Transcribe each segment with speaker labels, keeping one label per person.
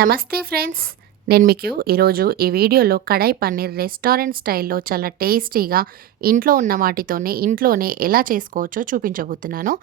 Speaker 1: నమస్తే ఫ్రెండ్స్. నేను మీకు ఈరోజు ఈ వీడియోలో కడాయి పన్నీర్ రెస్టారెంట్ స్టైల్లో చాలా టేస్టీగా ఇంట్లో ఉన్న వాటితోనే ఇంట్లోనే ఎలా చేసుకోవచ్చో చూపించబోతున్నాను.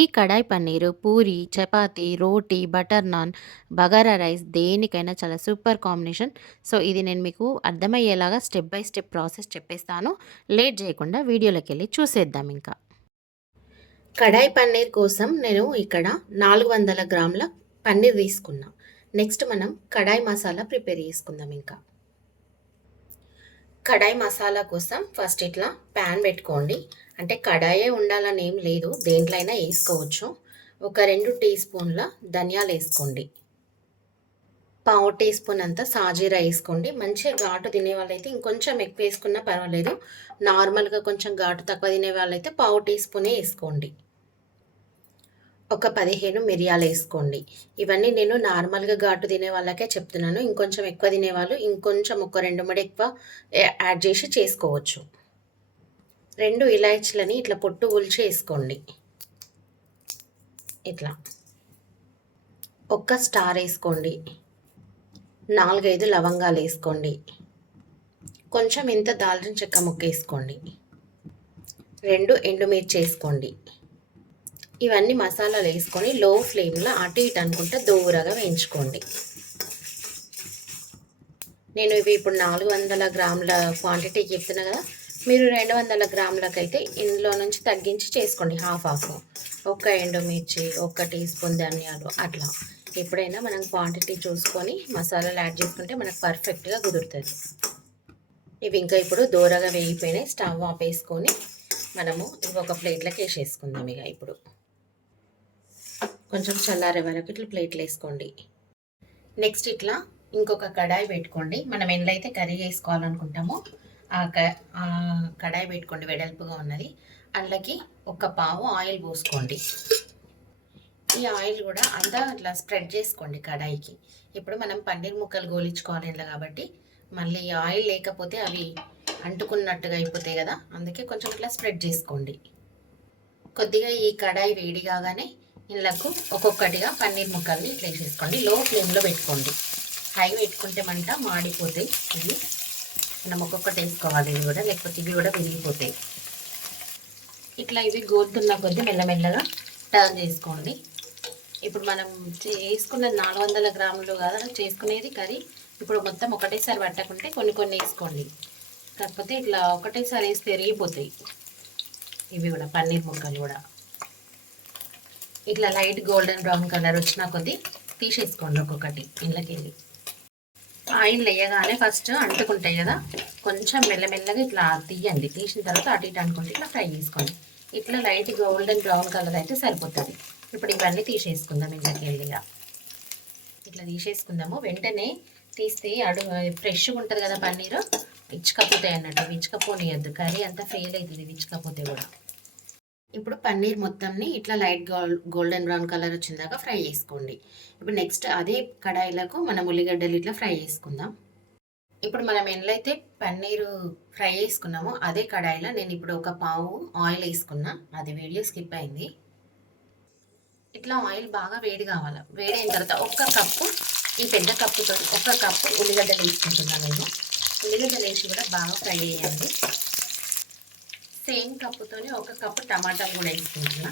Speaker 1: ఈ కడాయి పన్నీరు పూరి చపాతి రోటీ బటర్ నాన్ బగారా రైస్ దేనికైనా చాలా సూపర్ కాంబినేషన్. సో ఇది నేను మీకు అర్థమయ్యేలాగా స్టెప్ బై స్టెప్ ప్రాసెస్ చెప్పేస్తాను. లేట్ చేయకుండా వీడియోలోకి వెళ్ళి చూసేద్దాం ఇంకా. కడాయి పన్నీర్ కోసం నేను ఇక్కడ నాలుగు వందల గ్రాముల పన్నీర్ తీసుకున్నాను నెక్స్ట్ మనం కడాయి మసాలా ప్రిపేర్ చేసుకుందాం ఇంకా. కడాయి మసాలా కోసం ఫస్ట్ ఇట్లా ప్యాన్ పెట్టుకోండి. అంటే కడాయే ఉండాలని ఏం లేదు దేంట్లో అయినా వేసుకోవచ్చు. ఒక రెండు టీ స్పూన్ల ధనియాలు వేసుకోండి. పావు టీ స్పూన్ అంతా సాజీరా వేసుకోండి. మంచిగా ఘాటు తినే వాళ్ళైతే ఇంకొంచెం ఎక్కువ వేసుకున్నా పర్వాలేదు. నార్మల్గా కొంచెం ఘాటు తక్కువ తినే వాళ్ళైతే పావు టీ స్పూనే వేసుకోండి. ఒక పదిహేను మిరియాలు వేసుకోండి. ఇవన్నీ నేను నార్మల్గా ఘాటు తినే వాళ్ళకే చెప్తున్నాను. ఇంకొంచెం ఎక్కువ తినేవాళ్ళు ఇంకొంచెం ఒక రెండు మూడు ఎక్కువ యాడ్ చేసి చేసుకోవచ్చు. రెండు ఇలాయచీలని ఇట్లా పొట్టు ఉల్చి వేసుకోండి. ఇట్లా. ఒక్క స్టార్ వేసుకోండి. నాలుగైదు లవంగాలు వేసుకోండి. కొంచెం ఇంత దాల్చిన చెక్క ముక్క వేసుకోండి. రెండు ఎండుమిర్చి వేసుకోండి. ఇవన్నీ మసాలాలు వేసుకొని లో ఫ్లేమ్లో అటు ఇటు అనుకుంటే దూరగా వేయించుకోండి. నేను ఇవి ఇప్పుడు నాలుగు వందల గ్రాముల క్వాంటిటీ చెప్తున్నా కదా మీరు రెండు వందల గ్రాములకైతే ఇందులో నుంచి తగ్గించి చేసుకోండి హాఫ్ హాఫ్ ఒక్క ఎండుమిర్చి ఒక్క టీ స్పూన్ ధనియాలు అట్లా. ఎప్పుడైనా మనం క్వాంటిటీ చూసుకొని మసాలాలు యాడ్ చేసుకుంటే మనకు పర్ఫెక్ట్గా కుదురుతుంది. ఇవి ఇంకా ఇప్పుడు దూరగా వేగిపోయినాయి స్టవ్ ఆపేసుకొని మనము ఒక ప్లేట్లోకి వేసేసుకుందాం ఇక ఇప్పుడు. కొంచెం చల్లారే వరకు ఇట్లా ప్లేట్లు వేసుకోండి. నెక్స్ట్ ఇట్లా ఇంకొక కడాయి పెట్టుకోండి. మనం ఎండ్లైతే కర్రీ వేసుకోవాలనుకుంటామో ఆ క కడాయి పెట్టుకోండి. వెడల్పుగా ఉన్నది. అందులోకి ఒక పావు ఆయిల్ పోసుకోండి. ఈ ఆయిల్ కూడా అంతా ఇట్లా స్ప్రెడ్ చేసుకోండి కడాయికి. ఇప్పుడు మనం పన్నీర్ ముక్కలు గోలించుకోవాలి ఇంట్లో కాబట్టి మళ్ళీ ఆయిల్ లేకపోతే అవి అంటుకున్నట్టుగా అయిపోతాయి కదా. అందుకే కొంచెం ఇట్లా స్ప్రెడ్ చేసుకోండి. కొద్దిగా ఈ కడాయి వేడి కాగానే ఇళ్ళకు ఒక్కొక్కటిగా పన్నీర్ ముక్కల్ని ఇట్లా వేసేసుకోండి. లో ఫ్లేమ్లో పెట్టుకోండి. హై పెట్టుకుంటే మంట మాడిపోతాయి. ఇవి మనం ఒక్కొక్కటి వేసుకోవాలి. ఇవి కూడా లేకపోతే ఇవి కూడా విరిగిపోతాయి. ఇట్లా ఇవి గోరుతున్న కొద్దీ మెల్లమెల్లగా టర్న్ చేసుకోండి. ఇప్పుడు మనం వేసుకున్నది నాలుగు వందల గ్రాములు కదా చేసుకునేది కర్రీ. ఇప్పుడు మొత్తం ఒకటేసారి పట్టకుంటే కొన్ని కొన్ని వేసుకోండి. కాకపోతే ఇట్లా ఒకటేసారి వేస్తే ఎరిగిపోతాయి ఇవి కూడా పన్నీర్ ముక్కలు కూడా. ఇట్లా లైట్ గోల్డెన్ బ్రౌన్ కలర్ వచ్చిన కొద్దీ తీసేసుకోండి ఒక్కొక్కటి ఇళ్ళకెళ్ళి ఆయిల్ వేయగానే ఫస్ట్ అంటుకుంటాయి కదా కొంచెం మెల్లమెల్లగా ఇట్లా తీయండి. తీసిన తర్వాత అటు ఇటు అనుకుంటే ఇట్లా ఫ్రై చేసుకోండి. ఇట్లా లైట్ గోల్డెన్ బ్రౌన్ కలర్ అయితే సరిపోతుంది. ఇప్పుడు ఇవన్నీ తీసేసుకుందాం ఇళ్ళకెళ్ళిగా ఇట్లా తీసేసుకుందాము. వెంటనే తీస్తే అడు ఫ్రెష్గా ఉంటుంది కదా పన్నీరు విచ్చుకపోతాయి అన్నట్టు. విచ్చుకపోనియద్దు. కర్రీ అంతా ఫెయిల్ అవుతుంది విచ్చుకపోతే కూడా. ఇప్పుడు పన్నీర్ మొత్తంని ఇట్లా light gol golden brown colour వచ్చిందాక fry చేసుకోండి. ఇప్పుడు నెక్స్ట్ అదే కడాయిలకు మనం ఉల్లిగడ్డలు ఇట్లా ఫ్రై చేసుకుందాం. ఇప్పుడు మనం ఎండ్లయితే పన్నీరు ఫ్రై చేసుకున్నామో. అదే కడాయిలో నేను ఇప్పుడు ఒక పావు ఆయిల్ వేసుకున్నా. అది వీడియో స్కిప్ అయింది. ఇట్లా ఆయిల్ బాగా వేడి కావాలి? వేడి అయిన తర్వాత ఒక్క కప్పు ఈ పెద్ద కప్పుతో ఒక్క కప్పు ఉల్లిగడ్డలు వేసుకుంటున్నాను నేను. ఉల్లిగడ్డలు వేసి కూడా బాగా ఫ్రై చేయండి. సేమ్ కప్పుతోనే ఒక కప్పు టమాటాలు కూడా వేసుకుంటున్నా.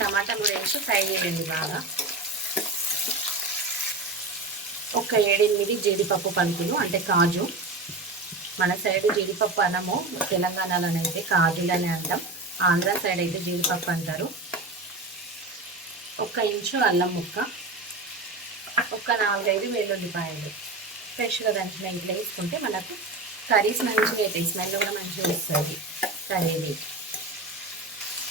Speaker 1: టమాటాలు కూడా వేసి ఫ్రై చేయండి బాగా. ఒక ఏడెనిమిది జీడిపప్పు పలుకులు అంటే కాజు. మన సైడ్ జీడిపప్పు అనము తెలంగాణలోనైతే కాజులని అంటాం. ఆంధ్ర సైడ్ అయితే జీడిపప్పు అంటారు. ఒక ఇంచు అల్లం ముక్క ఒక నాలుగైదు వెల్లుల్లిపాయలు. ఫ్రెష్గా దంచిన ఇంట్లో వేసుకుంటే మనకు కర్రీస్ మంచిగా అవుతాయి స్మెల్ కూడా మంచిగా వస్తుంది కర్రీది.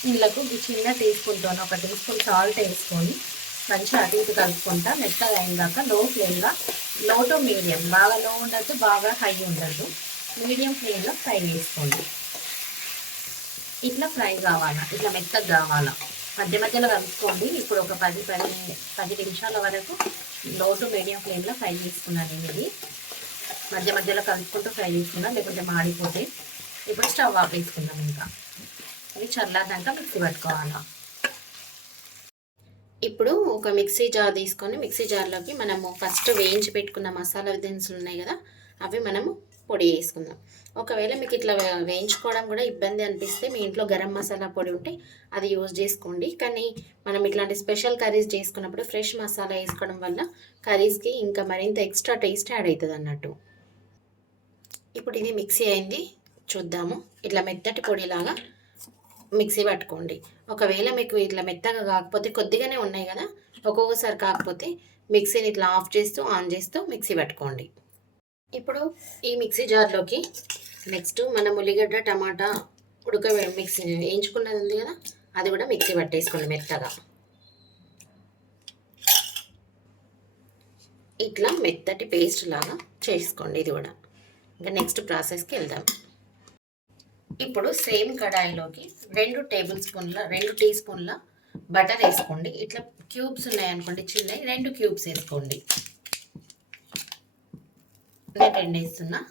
Speaker 1: ఇందులోకి చిన్న టీ స్పూన్తో ఒక టీ స్పూన్ సాల్ట్ వేసుకొని మంచిగా అటు ఇటు కలుపుకుంటా. మెత్తగా అయిందాక లో ఫ్లేమ్లో లో టు మీడియం బాగా లో ఉండద్దు బాగా హై ఉండద్దు. మీడియం ఫ్లేమ్లో ఫ్రై చేసుకోండి. ఇట్లా ఫ్రై కావాలా? ఇట్లా మెత్తగా కావాలా? మధ్య మధ్యలో కలుపుకోండి. ఇప్పుడు ఒక పది పది పది నిమిషాల వరకు లో టు మీడియం ఫ్లేమ్లో ఫ్రై చేసుకున్నాను నేను ఇది. మధ్య మధ్యలో కలుపుకుంటూ ఫ్రై చేసుకుందాం లేకపోతే మాడిపోతే ఇప్పుడు స్టవ్ ఆఫ్ వేసుకుందాం ఇంకా. ఇవి చల్లారినాక మిక్సీ పట్టుకోవాలా. ఇప్పుడు ఒక మిక్సీ జార్ తీసుకొని మిక్సీ జార్లోకి మనము ఫస్ట్ వేయించి పెట్టుకున్న మసాలా దినుసులు ఉన్నాయి కదా అవి మనము పొడి వేసుకుందాం ఒకవేళ మీకు ఇట్లా వేయించుకోవడం కూడా ఇబ్బంది అనిపిస్తే మీ ఇంట్లో గరం మసాలా పొడి ఉంటే అది యూజ్ చేసుకోండి. కానీ మనం ఇట్లాంటి స్పెషల్ కర్రీస్ చేసుకున్నప్పుడు ఫ్రెష్ మసాలా వేసుకోవడం వల్ల కర్రీస్కి ఇంకా మరింత ఎక్స్ట్రా టేస్ట్ యాడ్ అవుతుంది అన్నట్టు. ఇప్పుడు ఇది మిక్సీ అయింది. చూద్దాము. ఇట్లా మెత్తటి పొడిలాగా మిక్సీ పట్టుకోండి. ఒకవేళ మీకు ఇట్లా మెత్తగా కాకపోతే కొద్దిగానే ఉన్నాయి కదా ఒక్కొక్కసారి కాకపోతే మిక్సీని ఇట్లా ఆఫ్ చేస్తూ ఆన్ చేస్తూ మిక్సీ పట్టుకోండి. ఇప్పుడు ఈ మిక్సీ జార్లోకి నెక్స్ట్ మనం ఉల్లిగడ్డ టమాటా ఉడక మిక్సీ వేయించుకున్నది ఉంది కదా అది కూడా మిక్సీ పట్టేసుకోండి మెత్తగా. ఇట్లా మెత్తటి పేస్ట్ లాగా చేసుకోండి ఇది కూడా. ఇంకా నెక్స్ట్ ప్రాసెస్కి వెళ్దాం. ఇప్పుడు సేమ్ కడాయిలోకి రెండు టేబుల్ స్పూన్ల రెండు టీ స్పూన్ల బటర్ వేసుకోండి. ఇట్లా క్యూబ్స్ ఉన్నాయనుకోండి చిన్నవి రెండు క్యూబ్స్ వేసుకోండి. నేను రెండు వేస్తున్నా.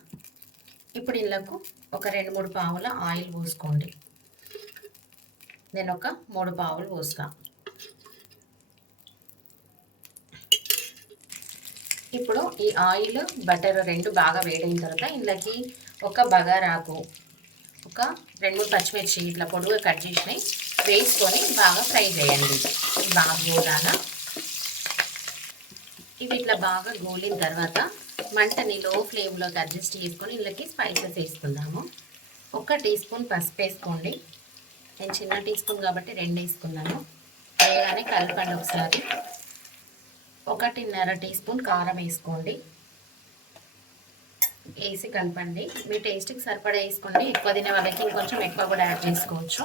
Speaker 1: ఇప్పుడు ఇళ్ళకు ఒక రెండు మూడు పావుల ఆయిల్ పోసుకోండి. నేను ఒక మూడు పావులు పోస్తా. ఇప్పుడు ఈ ఆయిల్ బటర్ రెండు బాగా వేడైన తర్వాత ఇందులోకి ఒక బగారాకు ఒక రెండు మూడు పచ్చిమిర్చి ఇట్లా పొడుగు కట్ చేసినవి వేసుకొని బాగా ఫ్రై చేయండి. బాగా గోలాగా ఇవి ఇట్లా బాగా గోలిన తర్వాత మంటని లో ఫ్లేమ్లోకి అడ్జస్ట్ చేసుకొని ఇళ్ళకి స్పైసెస్ వేసుకుందాము. ఒక టీ స్పూన్ పసుపు వేసుకోండి. నేను చిన్న టీ స్పూన్ కాబట్టి రెండు వేసుకున్నాను. వేయగానే కలపండి ఒకసారి. ఒకటిన్నర టీ స్పూన్ కారం వేసుకోండి. వేసి కలపండి. మీ టేస్ట్కి సరిపడా వేసుకోండి. ఎక్కువ తినే వాళ్ళకి ఇంకొంచెం ఎక్కువ కూడా యాడ్ చేసుకోవచ్చు.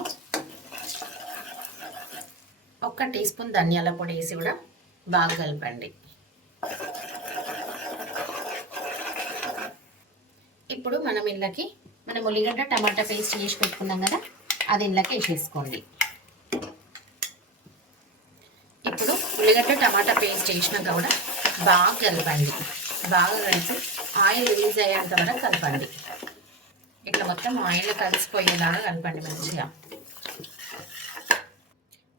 Speaker 1: ఒక్క టీ స్పూన్ ధనియాల పొడి వేసి కూడా బాగా కలపండి. ఇప్పుడు మనం ఇళ్ళకి మనం ఉల్లిగడ్డ టమాటా పేస్ట్ చేసి పెట్టుకున్నాం కదా అది ఇళ్ళకి వేసేసుకోండి ఇప్పుడు ఉల్లిగడ్డ టమాటా పేస్ట్ వేసినాక కూడా బాగా కలపండి. బాగా కలిపి ఆయిల్ రిలీజ్ అయ్యేంత వరకు కలపండి. ఇట్లా మొత్తం ఆయిల్ కలిసిపోయేలాగా కలపండి మంచిగా.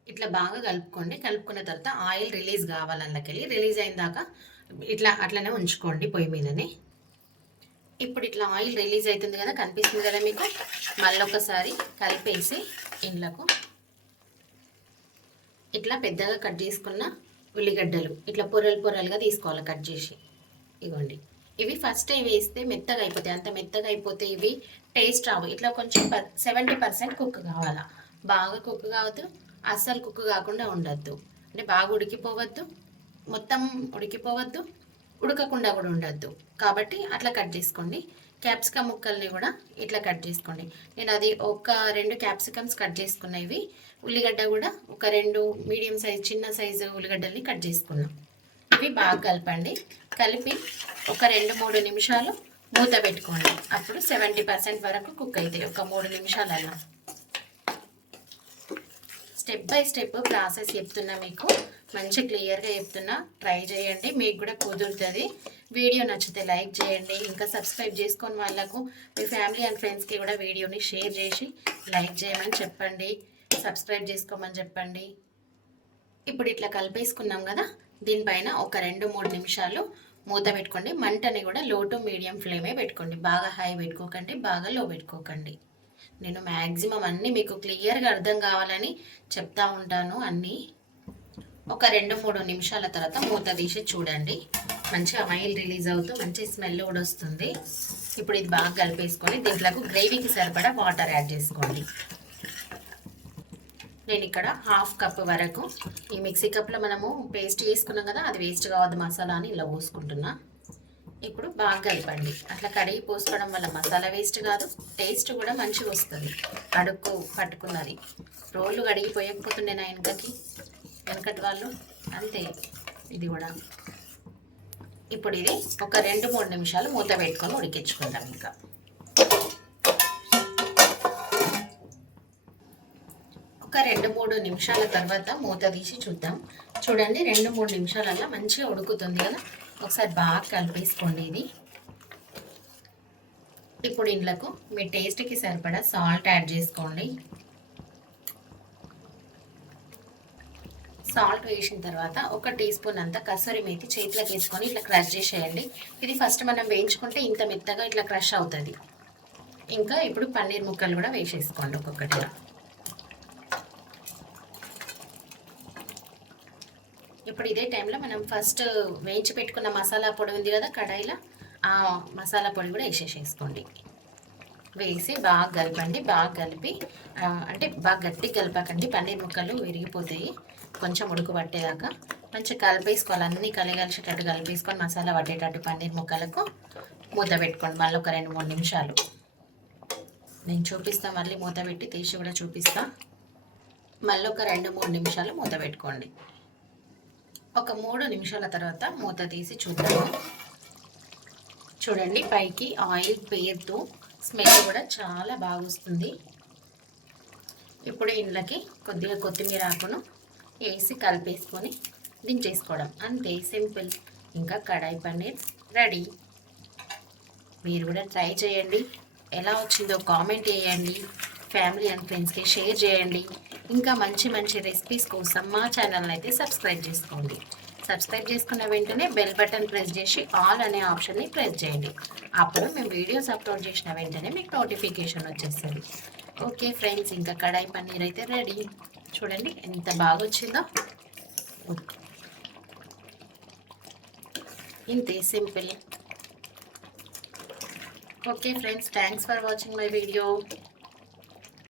Speaker 1: ఇట్లా బాగా కలుపుకోండి. కలుపుకున్న తర్వాత ఆయిల్ రిలీజ్ కావాలి అందులోకెళ్ళి రిలీజ్ అయిన దాకా ఇట్లా అట్లనే ఉంచుకోండి పొయ్యి మీదనే. ఇప్పుడు ఇట్లా ఆయిల్ రిలీజ్ అవుతుంది కదా కనిపిస్తుంది కదా మీకు? మళ్ళీ ఒకసారి కలిపేసి ఇండ్లకు. ఇట్లా పెద్దగా కట్ చేసుకున్న ఉల్లిగడ్డలు ఇట్లా పొరలు పొరలుగా తీసుకోవాలి కట్ చేసి. ఇవ్వండి. ఇవి ఫస్ట్ ఇవి వేస్తే మెత్తగా అయిపోతాయి. అంత మెత్తగా అయిపోతే ఇవి టేస్ట్ రావు. ఇట్లా కొంచెం సెవెంటీ పర్సెంట్ కుక్ కావాలా. బాగా కుక్ కావద్దు. అస్సలు కుక్ కాకుండా ఉండద్దు. అంటే బాగా ఉడికిపోవద్దు. మొత్తం ఉడికిపోవద్దు. ఉడకకుండా కూడా ఉండద్దు. కాబట్టి అట్లా కట్ చేసుకోండి. క్యాప్సికమ్ ముక్కల్ని కూడా ఇట్లా కట్ చేసుకోండి. నేను అది ఒక రెండు క్యాప్సికమ్స్ కట్ చేసుకున్నవి ఉల్లిగడ్డ కూడా ఒక రెండు మీడియం సైజ్ చిన్న సైజు ఉల్లిగడ్డల్ని కట్ చేసుకున్నాం. ఇవి బాగా కలపండి. కలిపి ఒక రెండు మూడు నిమిషాలు మూత పెట్టుకోండి. అప్పుడు సెవెంటీ పర్సెంట్ వరకు కుక్ అవుతాయి. ఒక మూడు నిమిషాలలో స్టెప్ బై స్టెప్ ప్రాసెస్ చెప్తున్నా మీకు. మంచి క్లియర్గా చెప్తున్నా. ట్రై చేయండి. మీకు కూడా కుదురుతుంది. వీడియో నచ్చితే లైక్ చేయండి ఇంకా సబ్స్క్రైబ్ చేసుకొని వాళ్ళకు మీ ఫ్యామిలీ అండ్ ఫ్రెండ్స్కి కూడా వీడియోని షేర్ చేసి లైక్ చేయమని చెప్పండి సబ్స్క్రైబ్ చేసుకోమని చెప్పండి. ఇప్పుడు ఇట్లా కలిపేసుకున్నాం కదా దీనిపైన ఒక రెండు మూడు నిమిషాలు మూత పెట్టుకోండి. మంటని కూడా లో టు మీడియం ఫ్లేమే పెట్టుకోండి. బాగా హై పెట్టుకోకండి బాగా లో పెట్టుకోకండి. నేను మ్యాక్సిమం అన్నీ మీకు క్లియర్గా అర్థం కావాలని చెప్తా ఉంటాను అన్నీ. ఒక రెండు మూడు నిమిషాల తర్వాత మూత తీసి చూడండి. మంచిగా ఆయిల్ రిలీజ్ అవుతూ మంచి స్మెల్ కూడా వస్తుంది. ఇప్పుడు ఇది బాగా కలిపేసుకొని దీంట్లోకి గ్రేవీకి సరిపడా వాటర్ యాడ్ చేసుకోండి. నేను ఇక్కడ హాఫ్ కప్ వరకు ఈ మిక్సీ కప్లో మనము పేస్ట్ వేసుకున్నాం కదా అది వేస్ట్ కావద్దు మసాలా అని ఇలా పోసుకుంటున్నా. ఇప్పుడు బాగా కలపండి. అట్లా కడిగి పోసుకోవడం వల్ల మసాలా వేస్ట్ కాదు టేస్ట్ కూడా మంచిగా వస్తుంది. అడుక్కు పట్టుకున్నది. రోళ్ళు కడిగి పోయకపోతుండే నా వెనకకి. వెనకటి వాళ్ళు అంతే. ఇది కూడా. ఇప్పుడు ఇది ఒక రెండు మూడు నిమిషాలు మూత పెట్టుకొని ఉడికించుకుందాం ఇంకా. ఒక రెండు మూడు నిమిషాల తర్వాత మూత తీసి చూద్దాం. చూడండి రెండు మూడు నిమిషాలల్లో మంచిగా ఉడుకుతుంది కదా. ఒకసారి బాగా కలిపేసుకోండి ఇది. ఇప్పుడు ఇండ్లకు మీ టేస్ట్కి సరిపడా సాల్ట్ యాడ్ చేసుకోండి. సాల్ట్ వేసిన తర్వాత ఒక టీ స్పూన్ అంతా కసూరి మేతి చేతిలోకి వేసుకొని ఇట్లా క్రష్ చేసేయండి. ఇది ఫస్ట్ మనం వేయించుకుంటే ఇంత మెత్తగా ఇట్లా క్రష్ అవుతుంది. ఇంకా ఇప్పుడు పన్నీర్ ముక్కలు కూడా వేసేసుకోండి ఒక్కొక్కటిగా. ఇప్పుడు ఇదే టైంలో మనం ఫస్ట్ వేయించి పెట్టుకున్న మసాలా పొడి ఉంది కదా కడాయిలో ఆ మసాలా పొడి కూడా వేసేసేసుకోండి. వేసి బాగా కలపండి బాగా కలిపి అంటే బాగా గట్టి కలపకండి. పన్నీర్ ముక్కలు విరిగిపోతాయి. కొంచెం ఉడుకు పట్టేదాకా మంచిగా కలిపేసుకోవాలి. అన్నీ కలిగలిసేటట్టు కలిపేసుకొని మసాలా పట్టేటట్టు పన్నీర్ ముక్కలకు మూత పెట్టుకోండి. మళ్ళీ ఒక రెండు మూడు నిమిషాలు. నేను చూపిస్తా మళ్ళీ మూత పెట్టి తీసి కూడా చూపిస్తా. మళ్ళీ ఒక రెండు మూడు నిమిషాలు మూత పెట్టుకోండి. ఒక మూడు నిమిషాల తర్వాత మూత తీసి చూద్దాము. చూడండి పైకి ఆయిల్ పేరుతూ స్మెల్ కూడా చాలా బాగా వస్తుంది. ఇప్పుడు ఇండ్లకి కొద్దిగా కొత్తిమీర ఆకును వేసి కలిపేసుకొని దించేసుకోవడం. అంతే సింపుల్. ఇంకా కడాయి పన్నీర్ రెడీ. మీరు కూడా ట్రై చేయండి. ఎలా వచ్చిందో కామెంట్ చేయండి. ఫ్యామిలీ అండ్ ఫ్రెండ్స్కి షేర్ చేయండి. ఇంకా మంచి మంచి రెసిపీస్ కోసం మా ఛానల్ని అయితే సబ్స్క్రైబ్ చేసుకోండి. సబ్స్క్రైబ్ చేసుకున్న వెంటనే బెల్ బటన్ ప్రెస్ చేసి ఆల్ అనే ఆప్షన్ని ప్రెస్ చేయండి. అప్పుడు మేము వీడియోస్ అప్లోడ్ చేసిన వెంటనే మీకు నోటిఫికేషన్ వచ్చేస్తుంది. ఓకే ఫ్రెండ్స్ ఇంకా కడాయి పన్నీర్ అయితే రెడీ. చూడండి ఎంత బాగా వచ్చిందో ఇంతే simple. Okay friends thanks for watching my video.